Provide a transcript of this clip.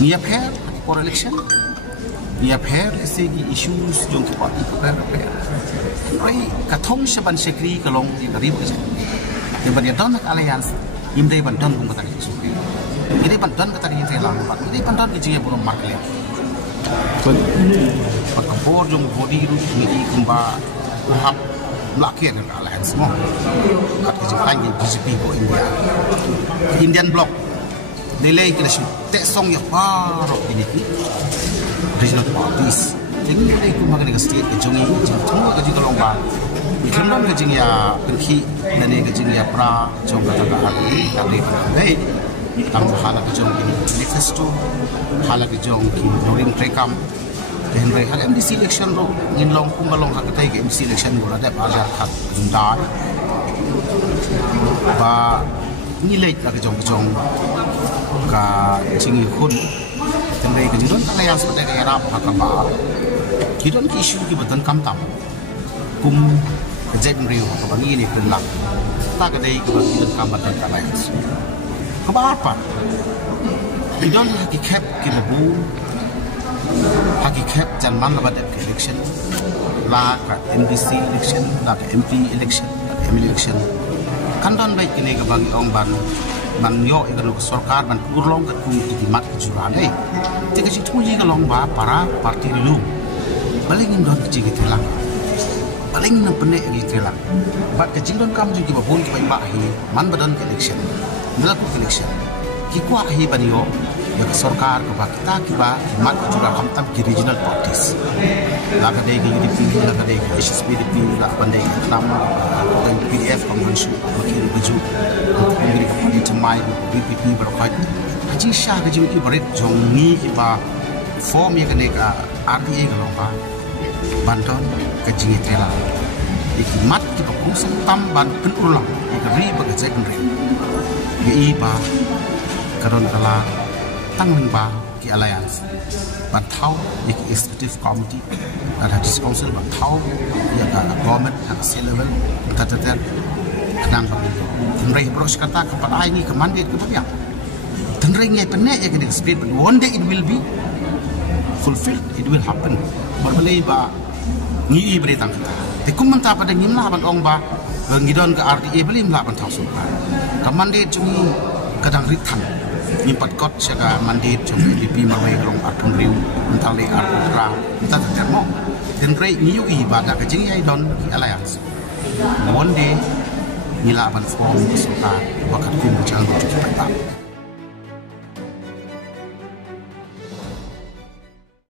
Nia pair for election. Nia pair segi issues jong ki parti pair. Rai kathong shaban sekri kalong di garib ke. Yang berjadon alliance imdai bandan bung kata isu. Ini bandan kata di telang pak. Ini bandan ke jinga belum markle. Pakapor jong body ru ni kumba hap lakir alliance mo. Kat kejipan yang BJP ko India. Indian bloc. Nilai kita sih tak song ya baru ini regional parties. Jadi nilai aku makan dengan state kejongi, semua kerja tolong bah. Ikhlas kerja ya pergi dan kerja ya pra jom kata kali kali pandai. Kamu halak kejong ini manifesto, halak kejong ini loading prekam. Dan mereka MDC election ro nginlong kumbalong hak kita ke MDC election bola ada ajar hak jundai. Ba nilai lah kejong ka jingi hun tendai kejidon tak layang seperti kaya rap hakaba kidon ki isu ki beton kamtam kum kejai penriu hakaba ini penlak tak kedai kebangkitan kamatan tak layang kaba apa kidon haki cap ki mabu haki cap janman labat election la ka MDC election la ka MP election la ka ML election kandan baik kini kebagi ong ban yo ikanu sarkar ban kurlong kat kum itimat jurale te kaji thuli kalong ba para parti lu baling indon kaji gitelang baling na pene gitelang ba kaji don kam ju ki ba bun ki ba hi man badan election nala ku election ki kwa hi ban yo ya sarkar ko ba kita ki ba mat jura kam tam ki regional parties la ka dei ki UDP la ka dei ki SSPDP la pandai nama dan PDF convention ki baju ini kapal cemai BPP berkat haji syah haji ibarat jongi kiba form yang kena ka RTA kalau ba banton kaji tela ikimat kiba kusam tamban penulang ikari bekerja penri iba karon kala tangling ba ki alliance bantau ik executive committee ada council bantau ya ka government at level tatater kenang begitu. Tenrai bros kata kepada ini kemandit kepada tenrai ngai penek ya kena speed but one day it will be fulfilled, it will happen. Berbelai ba ngi beri tang kita. Tekum mentah pada ngimlah ban ong ba ngidon ke RTA beli mlah ban tau suka. Kemandit cumi kadang ritan. Nimpat kot syaga mandit cumi DP marwai rong arpun riu mentah le arputra entah termo. Tenrai ngiu ibadah kejeng ai don alliance. One day nila ban form suka wakat kum jangan cuci